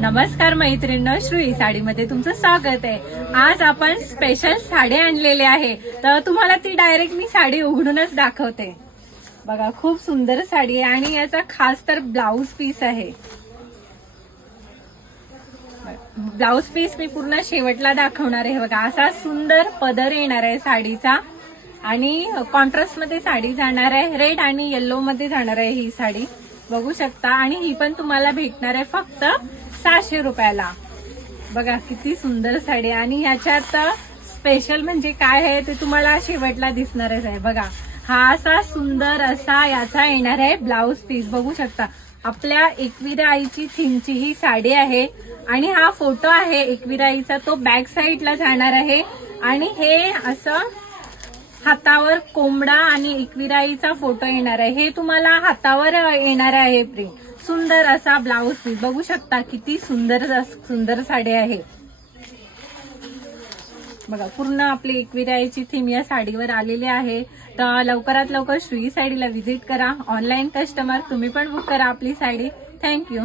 नमस्कार मैत्रिणींनो, श्रुई साडीमध्ये तुमचं स्वागत आहे। आज आपण स्पेशल साडी आणलेली आहे, तर तुम्हाला ती डायरेक्ट मी साडी उघडूनच दाखवते। बघा, खूप सुंदर साडी आहे आणि याचा खास तर ब्लाउज पीस आहे। ब्लाउज पीस मी पूर्ण शेवटला दाखवणार आहे। बघा, असा सुंदर पदर येणार आहे साडीचा आणि कॉन्ट्रास्ट मध्ये साडी जाणार आहे। रेड आणि येलो मध्ये जाणार आहे ही साडी, बघू शकता। आणि ही पण तुम्हाला भेटणार आहे फक्त 600 रुपयाला। बघा किती सुंदर साडी, आणि ह्याच्यात स्पेशल म्हणजे काय आहे ते तुम्हाला शेवटला दिसणारच आहे। बघा, हा असा सुंदर असा याचा येणार आहे ब्लाउज पीस, बघू शकता। आपल्या एकविरा आईची थीमची ही साडी आहे आणि हा फोटो आहे एकविरा आईचा, तो बॅक साईडला जाणार आहे। आणि हे असं हातावर कोंबडा आणि एकविराईचा फोटो येणार आहे, हे तुम्हाला हातावर येणार आहे प्रिंट। सुंदर असा ब्लाउज पीस, बघू शकता किती सुंदर साडी आहे। बघा, पूर्ण आपली एकविराईची थीम या साडीवर आलेली आहे। तर लवकरात लवकर श्रुई साडीला व्हिजिट करा। ऑनलाईन कस्टमर तुम्ही पण बुक करा आपली साडी। थँक्यू।